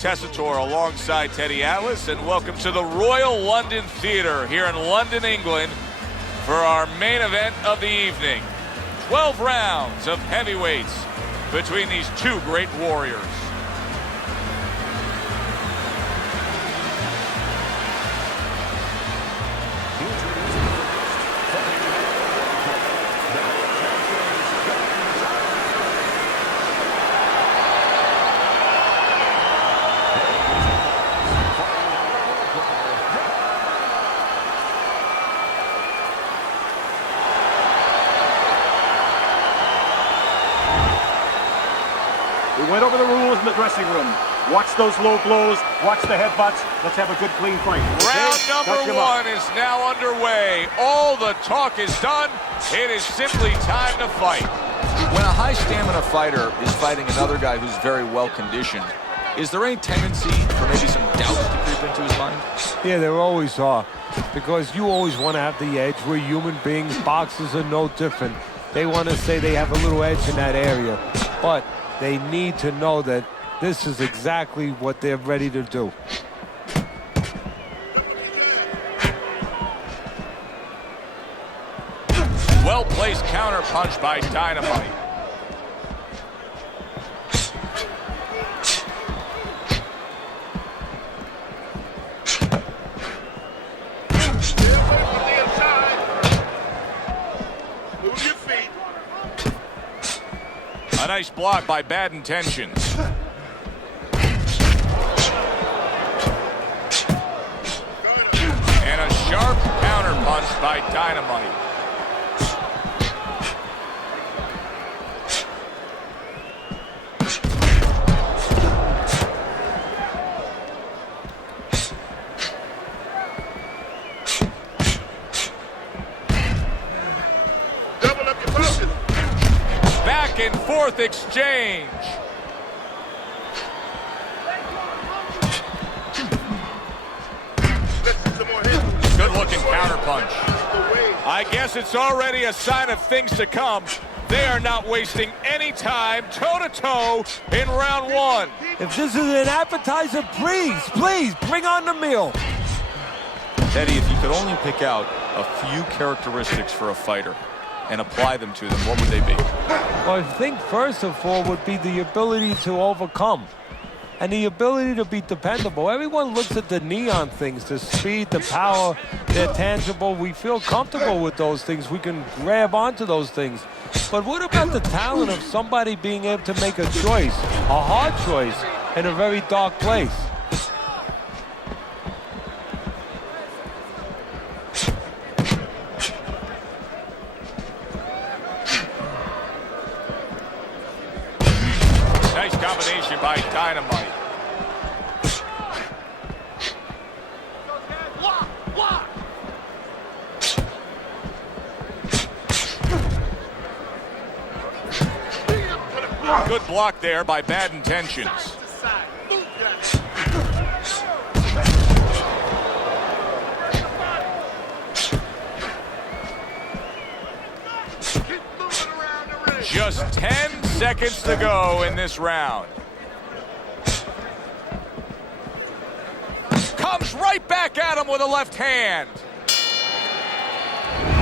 Tessitore alongside Teddy Atlas, and welcome to the Royal London Theatre here in London, England, for our main event of the evening. 12 rounds of heavyweights between these two great warriors. We went over the rules in the dressing room. Watch those low blows. Watch the headbutts. Let's have a good, clean fight. Round number one is now underway. All the talk is done. It is simply time to fight. When a high-stamina fighter is fighting another guy who's very well-conditioned, is there any tendency for maybe some doubts to creep into his mind? Yeah, there always are. Because you always want to have the edge. We're human beings. Boxers are no different. They want to say they have a little edge in that area. But they need to know that this is exactly what they're ready to do. Well-placed counter punch by Dynamite. A nice block by Bad Intentions. And a sharp counter punch by Dynamite. Double up your focus. Back and forth exchange. Good looking counter punch. I guess it's already a sign of things to come. They are not wasting any time toe-to-toe in round one. If this is an appetizer, please, bring on the meal. Teddy, if you could only pick out a few characteristics for a fighter and apply them to them, what would they be? Well, I think first of all would be the ability to overcome and the ability to be dependable. Everyone looks at the neon things, the speed, the power, they're tangible. We feel comfortable with those things. We can grab onto those things. But what about the talent of somebody being able to make a choice, a hard choice, in a very dark place? Nice combination by Dynamite. Good block there by Bad Intentions. Just 10 seconds to go in this round. Comes right back at him with a left hand.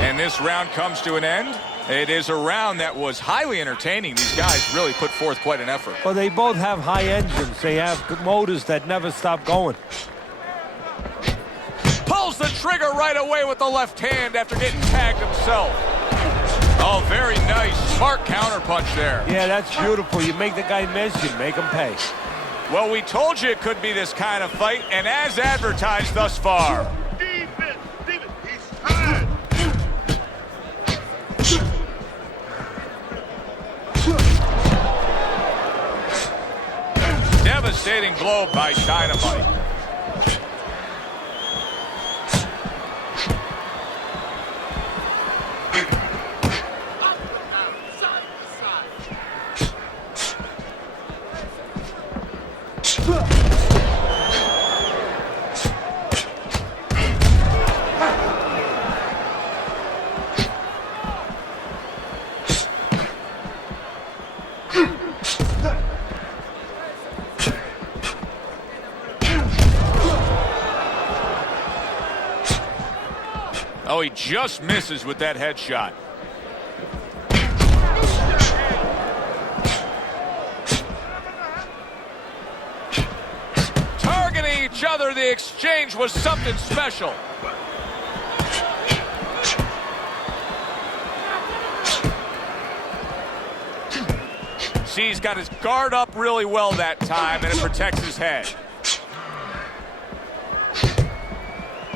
And this round comes to an end. It is a round that was highly entertaining. These guys really put forth quite an effort. Well, they both have high engines. They have motors that never stop going. Pulls the trigger right away with the left hand after getting tagged himself. Oh, very nice. Smart counter punch there. Yeah, that's beautiful. You make the guy miss, you make him pay. Well, we told you it could be this kind of fight, and as advertised thus far. Defense, he's tired. Devastating blow by Dynamite. Oh, he just misses with that headshot. Targeting each other, the exchange was something special. See, he's got his guard up really well that time, and it protects his head.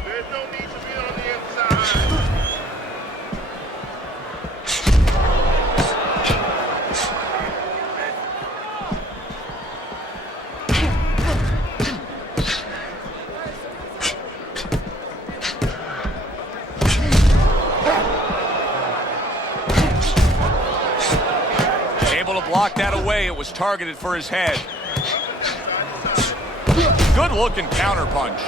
There's no need to be on the inside. Able to block that away. It was targeted for his head. Good looking counter punch.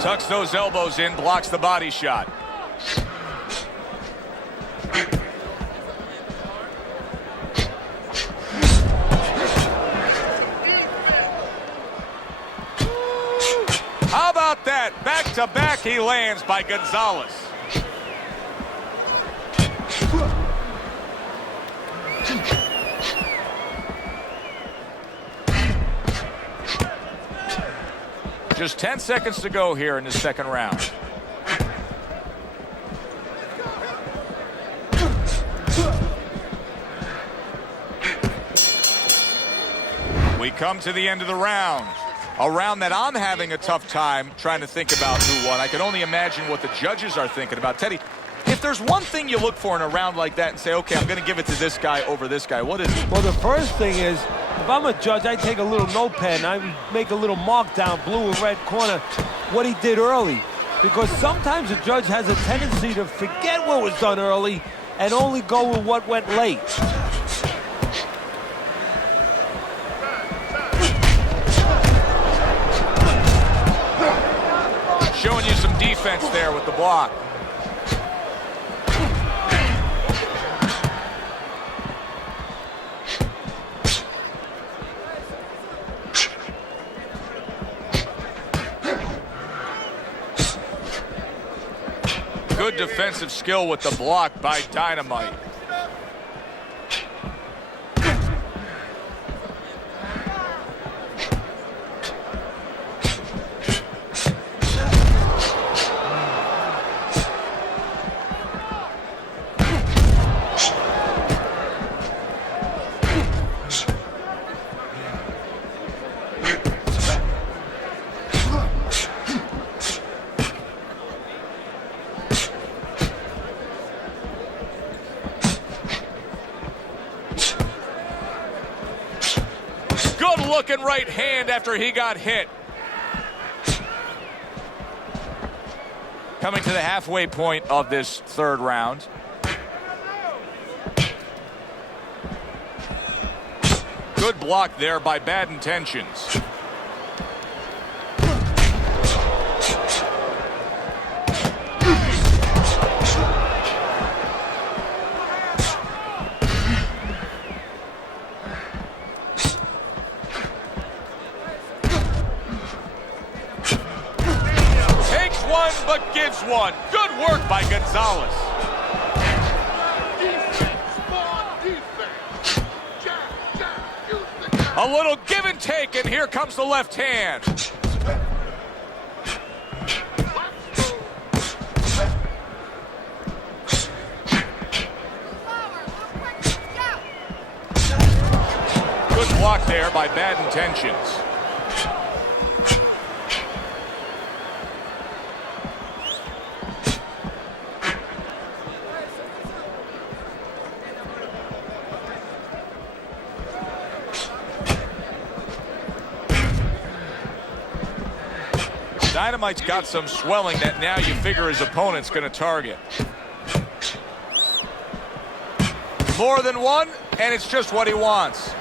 Tucks those elbows in, blocks the body shot. How about that? Back to back he lands by Gonzalez. Just 10 seconds to go here in the second round. We come to the end of the round. A round that I'm having a tough time trying to think about who won. I can only imagine what the judges are thinking about. Teddy, if there's one thing you look for in a round like that and say, okay, I'm going to give it to this guy over this guy, what is it? Well, the first thing is, if I'm a judge, I take a little notepad and I make a little mark down, blue and red corner, what he did early. Because sometimes a judge has a tendency to forget what was done early and only go with what went late. Showing you some defense there with the block. Good defensive skill with the block by Dynamite. Good looking right hand after he got hit. Coming to the halfway point of this third round. Good block there by Bad Intentions. But gives one. Good work by Gonzalez. A little give and take, and here comes the left hand. Good block there by Bad Intentions. Dynamite's got some swelling that now you figure his opponent's going to target. More than one, and it's just what he wants.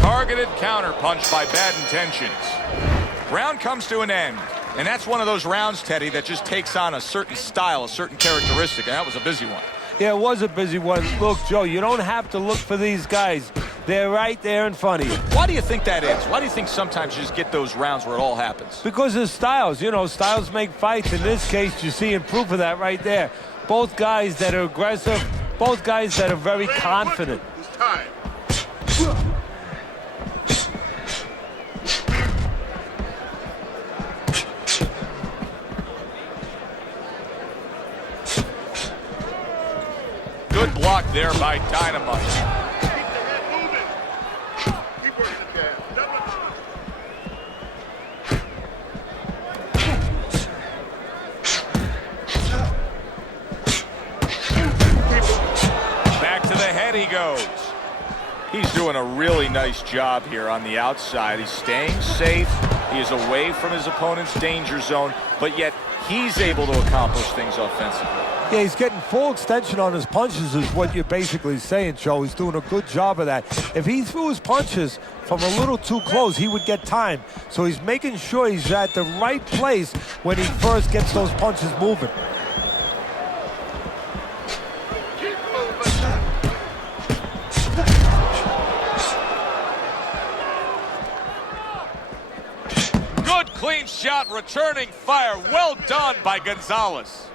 Targeted counterpunch by Bad Intentions. Round comes to an end. And that's one of those rounds, Teddy, that just takes on a certain style, a certain characteristic. And that was a busy one. Yeah, it was a busy one. Look, Joe, you don't have to look for these guys. They're right there in front of you. Why do you think that is? Why do you think sometimes you just get those rounds where it all happens? Because of styles. You know, styles make fights. In this case, you're seeing proof of that right there. Both guys that are aggressive, both guys that are very confident. It's time. Good block there by Dynamite. Keep the head moving. Keep working the jab. Double. Back to the head he goes. He's doing a really nice job here on the outside. He's staying safe. He is away from his opponent's danger zone, but yet he's able to accomplish things offensively. Yeah, he's getting full extension on his punches is what you're basically saying, Joe. He's doing a good job of that. If he threw his punches from a little too close, he would get time. So he's making sure he's at the right place when he first gets those punches moving. Good clean shot, returning fire. Well done by Gonzalez.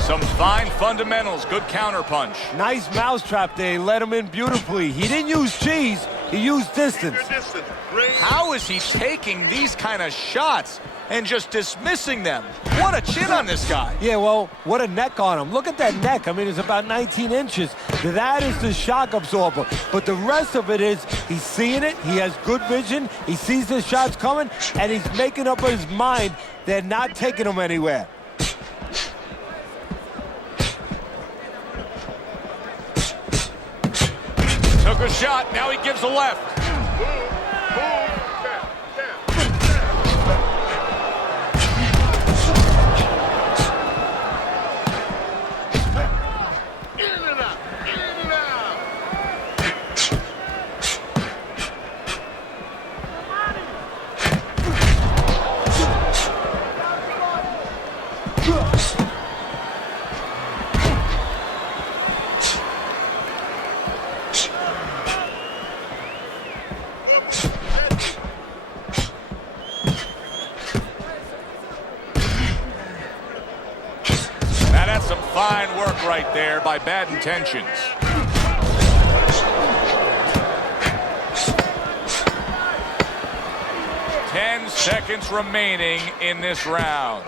Some fine fundamentals, good counterpunch. Nice mousetrap there. He let him in beautifully. He didn't use cheese. He used distance. Your distance. Range. How is he taking these kind of shots and just dismissing them? What a chin on this guy. Yeah, well, what a neck on him. Look at that neck. I mean, it's about 19 inches. That is the shock absorber. But the rest of it is he's seeing it. He has good vision. He sees the shots coming, and he's making up his mind they're not taking him anywhere. Took a shot, now he gives a left. In and out. In and out. Now that's some fine work right there by Bad Intentions. Ten seconds remaining in this round.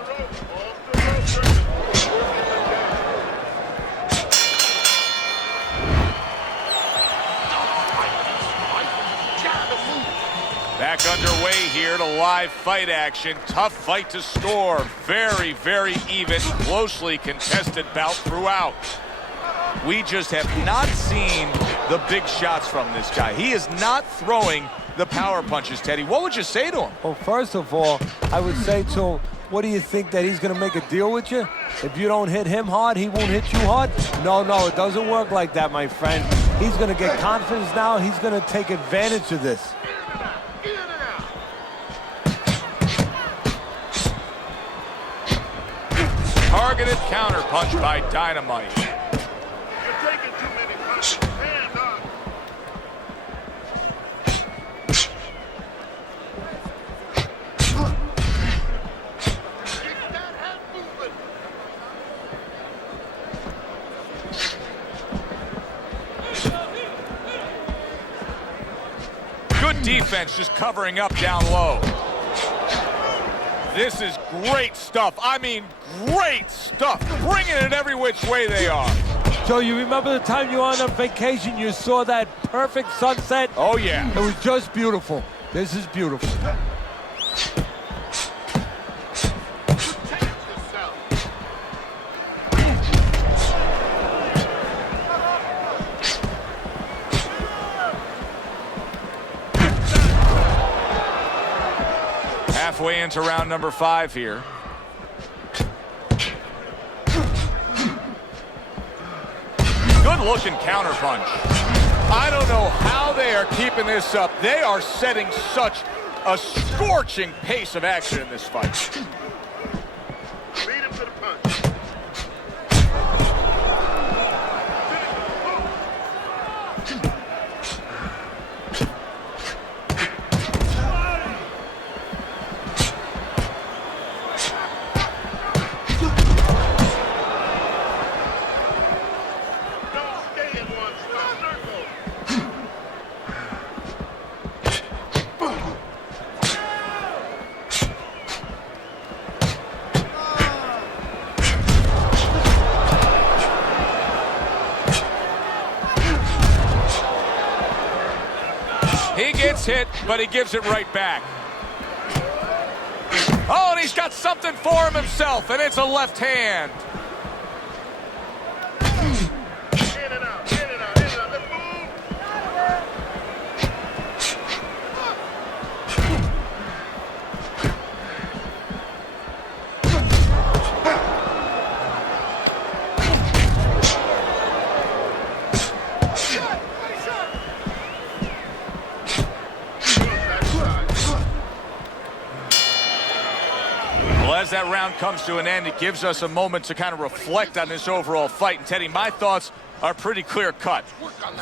Back underway here to live fight action. Tough fight to score. Very, very even, closely contested bout throughout. We just have not seen the big shots from this guy. He is not throwing the power punches, Teddy. What would you say to him? Well, first of all, I would say to him, what do you think, that he's going to make a deal with you? If you don't hit him hard, he won't hit you hard? No, it doesn't work like that, my friend. He's going to get confidence now. He's going to take advantage of this. Targeted counterpunch by Dynamite. You're taking too many punches. Hands up. Keep that head moving. Good defense, just covering up down low. This is great stuff. I mean, great stuff. Bringing it every which way they are. Joe, you remember the time you were on vacation, you saw that perfect sunset? Oh, yeah. It was just beautiful. This is beautiful. Halfway into round number 5 here. Good looking counterpunch. I don't know how they are keeping this up. They are setting such a scorching pace of action in this fight. Lead him to the punch. Don't stay in one spot. Circle. He gets hit, but he gives it right back. Oh, and he's got something for him himself, and it's a left hand. In and out, in and out, in and out. Let's move. Well, as that round comes to an end, it gives us a moment to kind of reflect on this overall fight. And Teddy, my thoughts are pretty clear cut.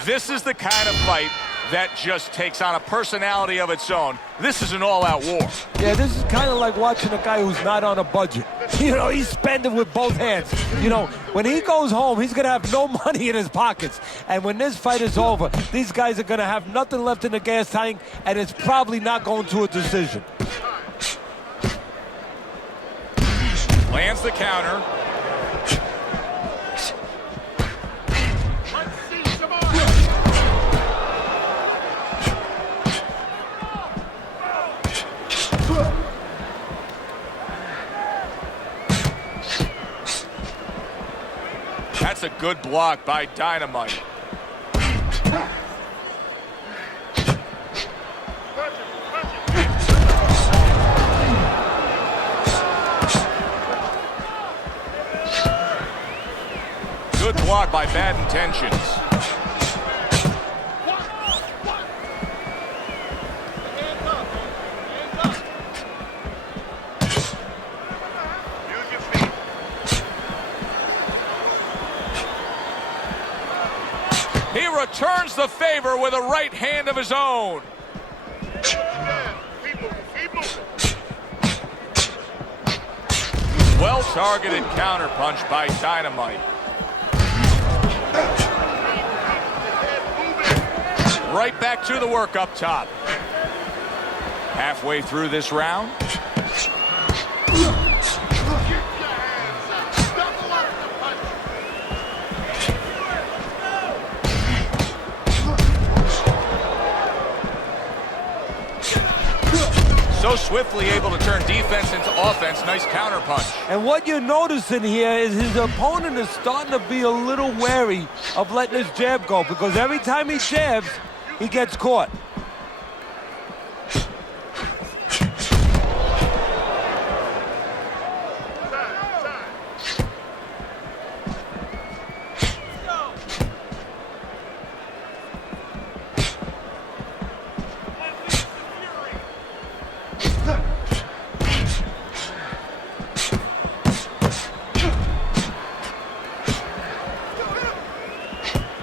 This is the kind of fight that just takes on a personality of its own. This is an all-out war. Yeah, this is kind of like watching a guy who's not on a budget. You know, he's spending with both hands. You know, when he goes home, he's going to have no money in his pockets. And when this fight is over, these guys are going to have nothing left in the gas tank, and it's probably not going to a decision. Lands the counter. Let's see some more. That's a good block by Dynamite. Punch him, punch him. Good block by Bad Intentions. Use your feet. He returns the favor with a right hand of his own. Keep moving, keep moving. Well-targeted counterpunch by Dynamite. Right back to the work up top. Halfway through this round. Get your hands up. Double up the punch. So swiftly able to turn defense into offense. Nice counterpunch. And what you're noticing here is his opponent is starting to be a little wary of letting his jab go, because every time he jabs, he gets caught.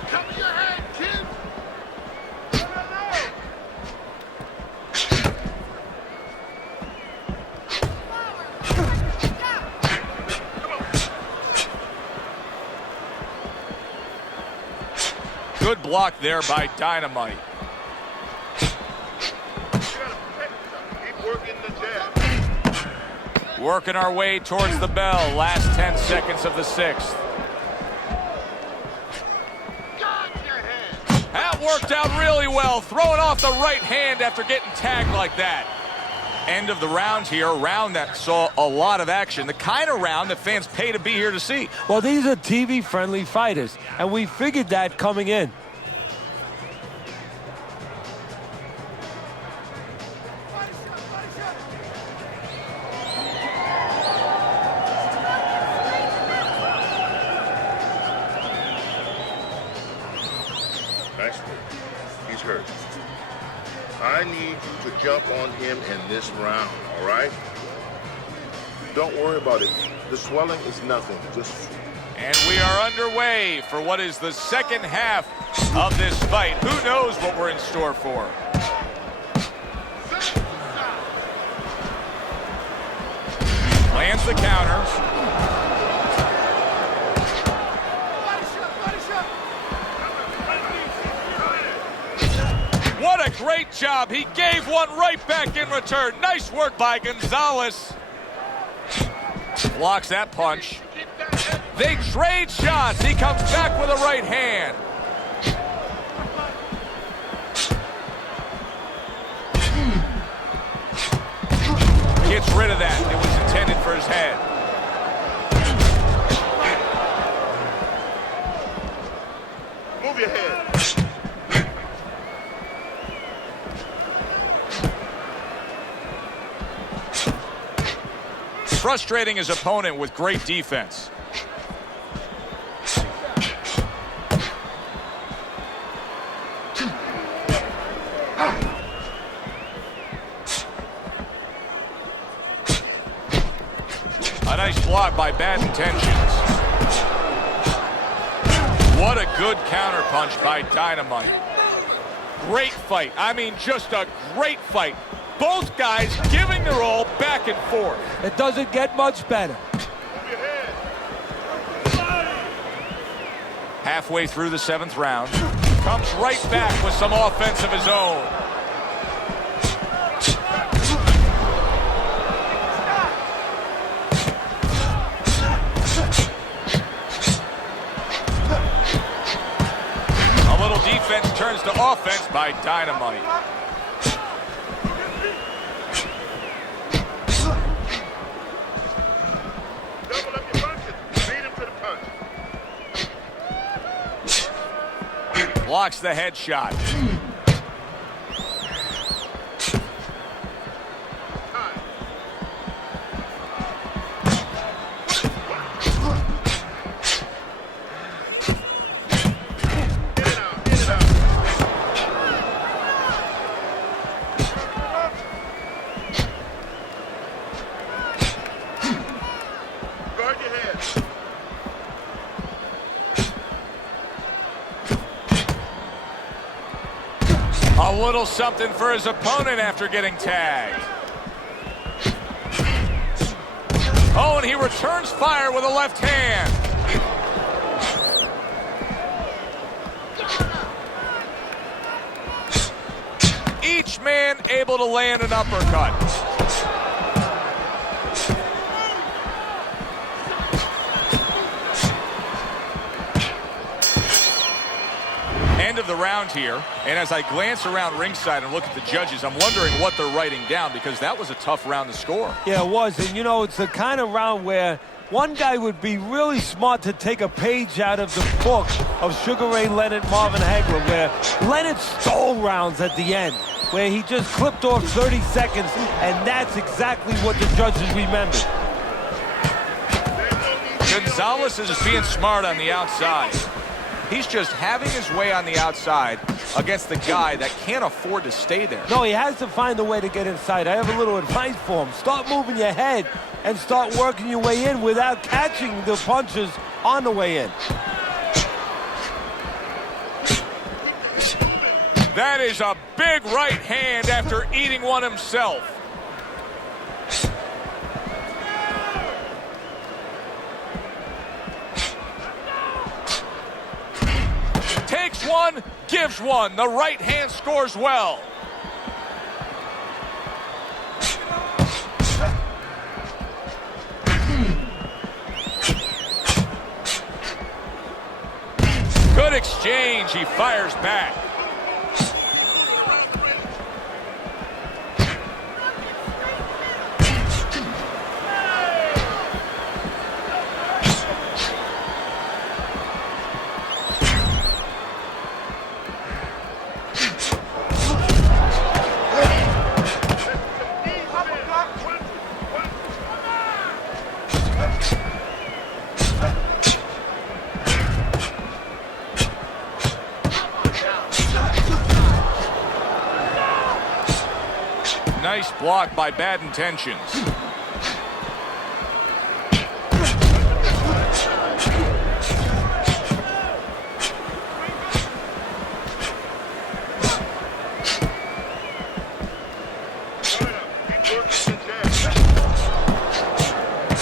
Cover your head, kid. Good block there by Dynamite. You gotta protect yourself. Keep working the jab. Working our way towards the bell. Last 10 seconds of the sixth. Guard your head. That worked out really well. Throwing off the right hand after getting tagged like that. End of the round here. A round that saw a lot of action. The kind of round that fans pay to be here to see. Well, these are TV-friendly fighters, and we figured that coming in. Nice move. He's hurt. I need you to jump on him in this round, all right? Don't worry about it. The swelling is nothing. Just... And we are underway for what is the second half of this fight. Who knows what we're in store for? Lands the counter. What a great job. He gave one right back in return. Nice work by Gonzalez. Blocks that punch. They trade shots. He comes back with a right hand. Gets rid of that. It was intended for his head. Move your head. Frustrating his opponent with great defense. A nice block by bad intentions. What a good counter punch by Dynamite. Great fight. I mean, just a great fight. Both guys giving their all back and forth. It doesn't get much better. Halfway through the 7th round. Comes right back with some offense of his own. A little defense turns to offense by Dynamite. Blocks the headshot. Guard your head. A little something for his opponent after getting tagged. Oh, and he returns fire with a left hand. Each man able to land an uppercut. End of the round here, and as I glance around ringside and look at the judges, I'm wondering what they're writing down, because that was a tough round to score. Yeah, it was. And, you know, it's the kind of round where one guy would be really smart to take a page out of the book of Sugar Ray Leonard, Marvin Hagler, where Leonard stole rounds at the end, where he just clipped off 30 seconds, and that's exactly what the judges remembered. Gonzalez is being smart on the outside. He's just having his way on the outside against the guy that can't afford to stay there. No, he has to find a way to get inside. I have a little advice for him. Start moving your head and start working your way in without catching the punches on the way in. That is a big right hand after eating one himself. Takes one, gives one. The right hand scores well. Good exchange. He fires back. Nice block by Bad Intentions.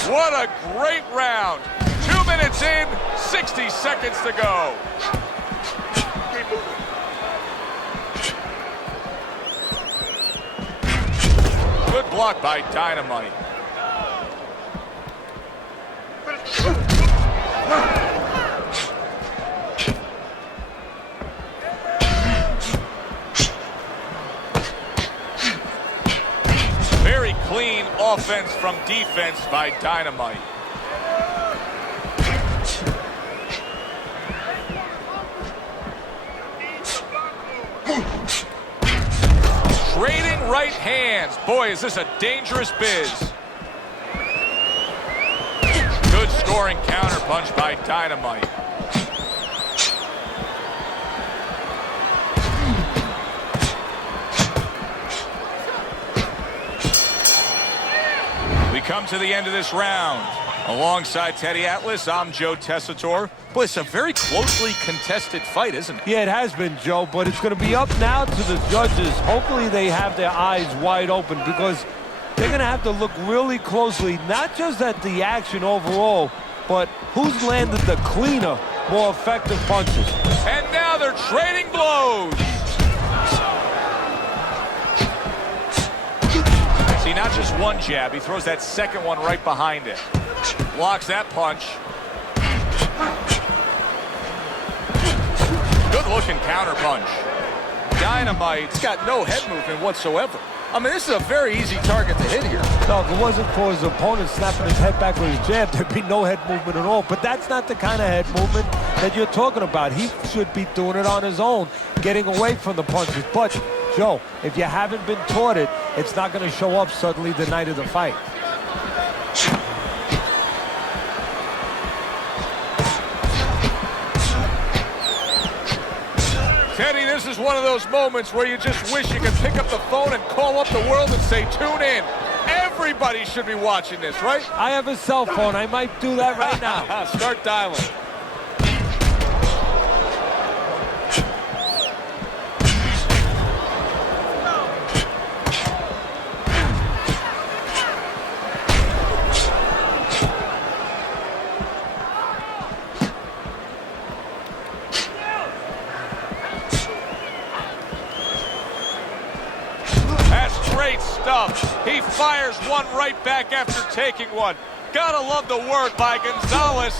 What a great round. 2 minutes in, 60 seconds to go. Good block by Dynamite. Very clean offense from defense by Dynamite. Trading right hands. Boy, is this a dangerous biz. Good scoring counterpunch by Dynamite. We come to the end of this round. Alongside Teddy Atlas, I'm Joe Tessitore. Boy, it's a very closely contested fight, isn't it? Yeah, it has been, Joe, but it's going to be up now to the judges. Hopefully they have their eyes wide open because they're going to have to look really closely, not just at the action overall, but who's landed the cleaner, more effective punches. And now they're trading blows. See, not just one jab, he throws that second one right behind it. Blocks that punch. Good looking counter punch. Dynamite's got no head movement whatsoever. I mean, this is a very easy target to hit here. No, if it wasn't for his opponent snapping his head back with his jab, there'd be no head movement at all. But that's not the kind of head movement that you're talking about. He should be doing it on his own, getting away from the punches. But, Joe, if you haven't been taught it, it's not going to show up suddenly the night of the fight. Teddy, this is one of those moments where you just wish you could pick up the phone and call up the world and say, tune in. Everybody should be watching this, right? I have a cell phone. I might do that right now. Start dialing. Great stuff. He fires one right back after taking one. Gotta love the work by Gonzalez.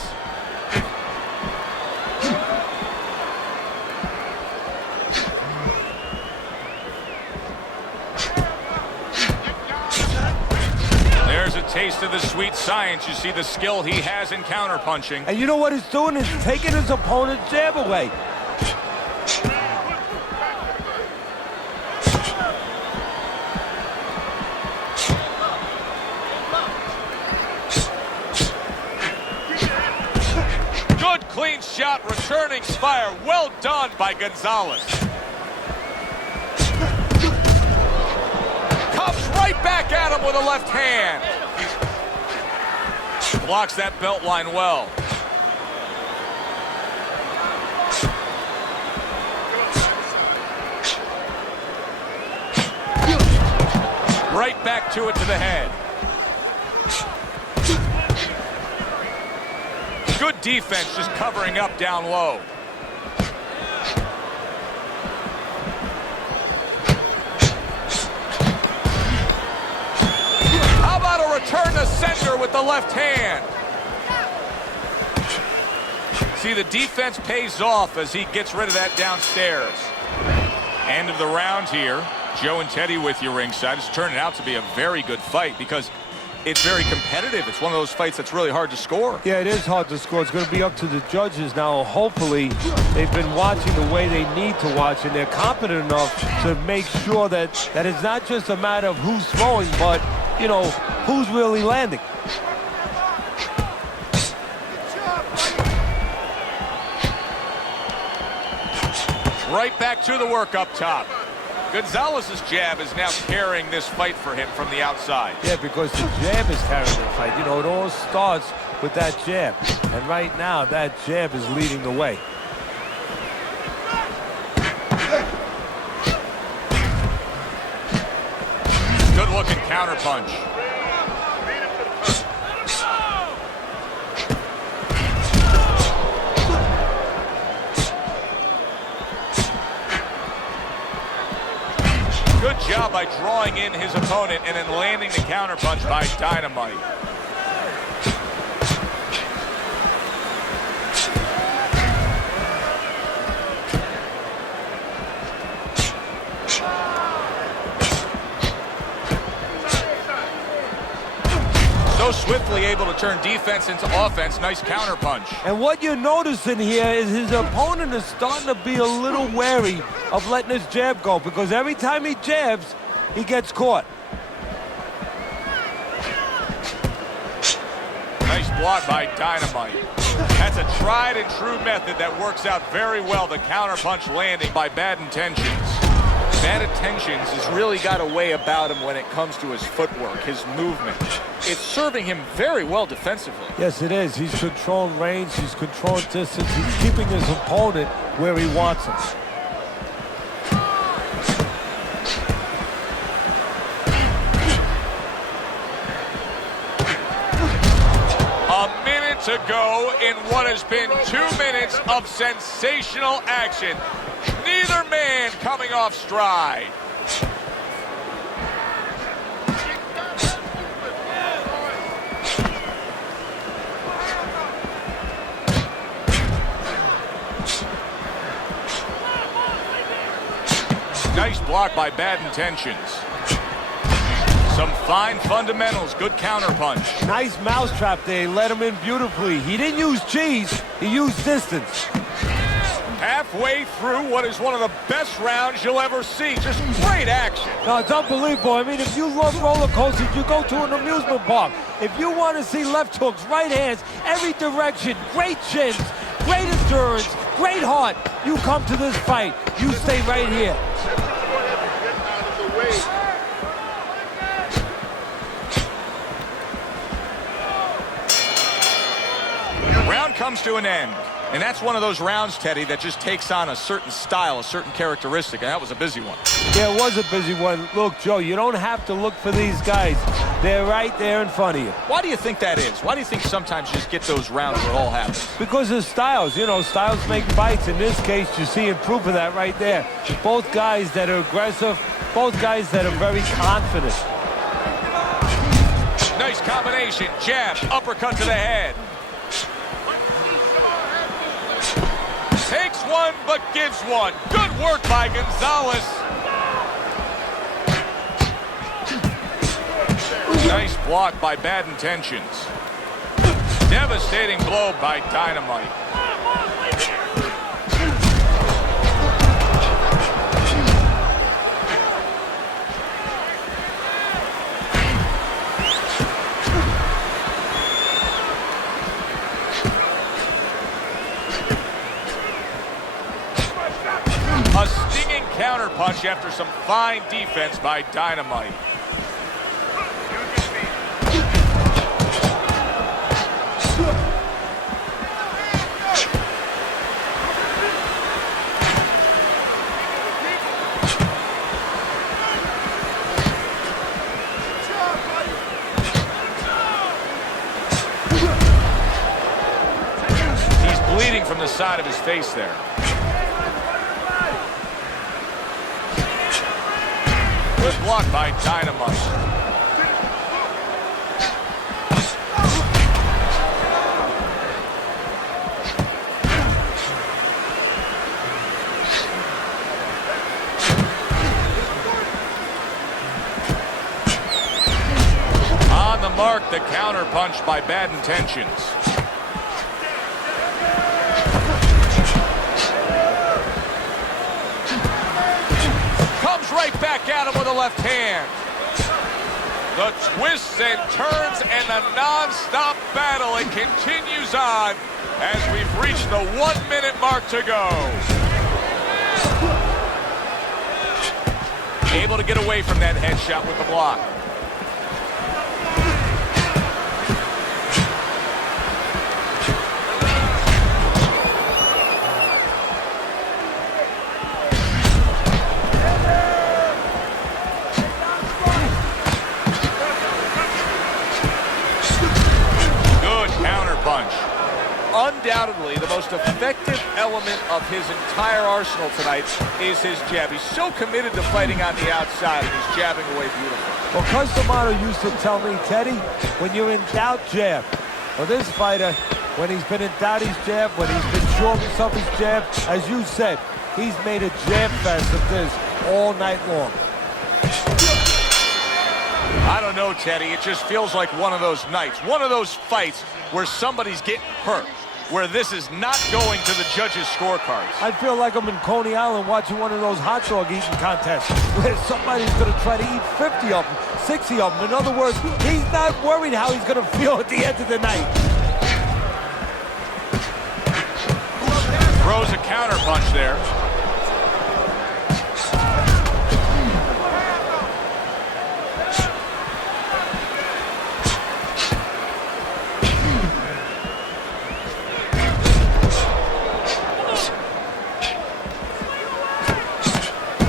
There's a taste of the sweet science. You see the skill he has in counterpunching. And you know what he's doing? He's taking his opponent's jab away. Clean shot, returning fire. Well done by Gonzalez. Comes right back at him with a left hand. Blocks that belt line well. Right back to it to the head. Good defense, just covering up down low. How about a return to center with the left hand? See, the defense pays off as he gets rid of that downstairs. End of the round here. Joe and Teddy with you ringside. It's turning out to be a very good fight because it's very competitive. It's one of those fights that's really hard to score. Yeah, it is hard to score. It's going to be up to the judges now. Hopefully, they've been watching the way they need to watch, and they're competent enough to make sure that it's not just a matter of who's throwing, but, you know, who's really landing. Right back to the work up top. Gonzalez's jab is now carrying this fight for him from the outside. Yeah, because the jab is carrying the fight. You know, it all starts with that jab. And right now, that jab is leading the way. Good-looking counterpunch. Good job by drawing in his opponent and then landing the counterpunch by Dynamite. So swiftly able to turn defense into offense. Nice counterpunch. And what you're noticing here is his opponent is starting to be a little wary of letting his jab go, because every time he jabs, he gets caught. Nice block by Dynamite. That's a tried and true method that works out very well. The counterpunch landing by Bad Intentions. Bad Intentions has really got a way about him when it comes to his footwork, his movement. It's serving him very well defensively. Yes, it is. He's controlling range. He's controlling distance. He's keeping his opponent where he wants him. A minute to go in what has been 2 minutes of sensational action. Neither man coming off stride. Nice block by Bad Intentions. Some fine fundamentals, good counterpunch. Nice mousetrap there. He let him in beautifully. He didn't use cheese. He used distance. Halfway through what is one of the best rounds you'll ever see. Just great action. No, it's unbelievable. I mean, if you love roller coasters, you go to an amusement park. If you want to see left hooks, right hands, every direction, great chins, great endurance, great heart, you come to this fight. You stay right here. Round comes to an end. And that's one of those rounds, Teddy, that just takes on a certain style, a certain characteristic, and that was a busy one. Yeah, it was a busy one. Look, Joe, you don't have to look for these guys. They're right there in front of you. Why do you think that is? Why do you think sometimes you just get those rounds where it all happens? Because of styles. You know, styles make fights. In this case, you're seeing proof of that right there. Both guys that are aggressive, both guys that are very confident. Nice combination. Jab, uppercut to the head. Takes one, but gives one. Good work by Gonzalez. Nice block by Bad Intentions. Devastating blow by Dynamite. A stinging counterpunch after some fine defense by Dynamite. He's bleeding from the side of his face there. Good block by Dynamite. On the mark, the counter punch by Bad Intentions. Right back at him with a left hand. The twists and turns and the non-stop battle. It continues on as we've reached the 1 minute mark to go. able to get away from that headshot with the block. Punch. Undoubtedly, the most effective element of his entire arsenal tonight is his jab. He's so committed to fighting on the outside, and he's jabbing away beautifully. Well, Customato used to tell me, Teddy, when you're in doubt, jab. Well, this fighter, when he's been in doubt, he's jab. When he's been sure of himself, he's jab. As you said, he's made a jab fest of this all night long. I don't know, Teddy. It just feels like one of those nights, one of those fights where somebody's getting hurt, where this is not going to the judges' scorecards. I feel like I'm in Coney Island watching one of those hot dog eating contests where somebody's going to try to eat 50 of them, 60 of them. In other words, he's not worried how he's going to feel at the end of the night. Throws a counter punch there.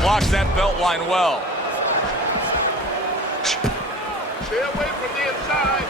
Blocks that belt line well. Stay away from the inside.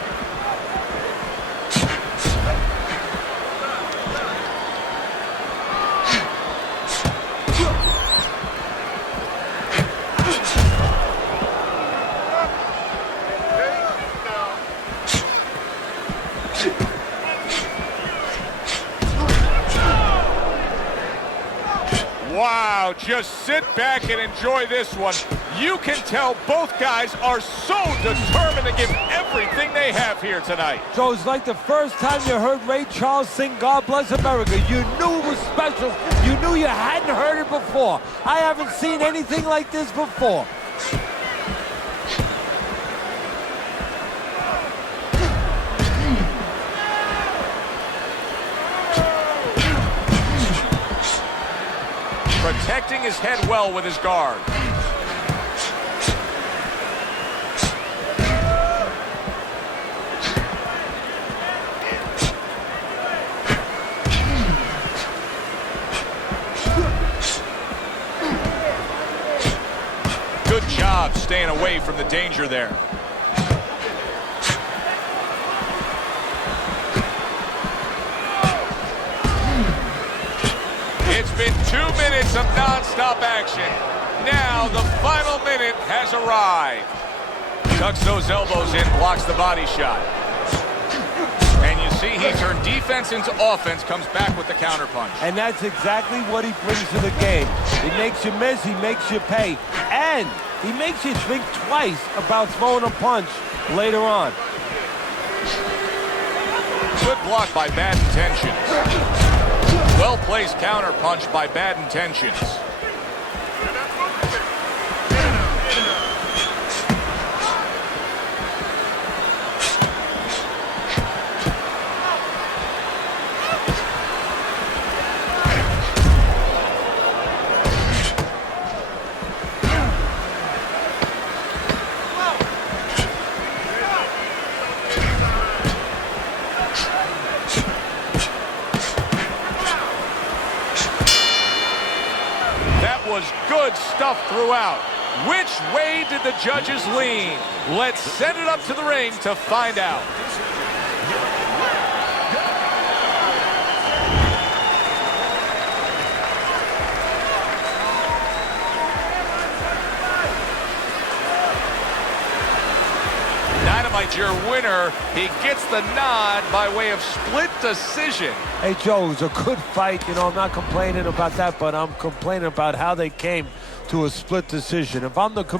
Wow, just sit back and enjoy this one. You can tell both guys are so determined to give everything they have here tonight. So it's like the first time you heard Ray Charles sing God Bless America. You knew it was special. You knew you hadn't heard it before. I haven't seen anything like this before. Protecting his head well with his guard. Good job staying away from the danger there. It's been 2 minutes of non-stop action. Now the final minute has arrived. Tucks those elbows in, blocks the body shot. And you see he turned defense into offense, comes back with the counterpunch. And that's exactly what he brings to the game. He makes you miss, he makes you pay. And he makes you think twice about throwing a punch later on. Good block by Bad Intentions. Well-placed counterpunch by Bad Intentions. Was good stuff throughout. Which way did the judges lean? Let's send it up to the ring to find out. Dynamite, your winner. He gets the nod by way of split decision. Hey, Joe, it was a good fight. You know, I'm not complaining about that, but I'm complaining about how they came to a split decision. If I'm the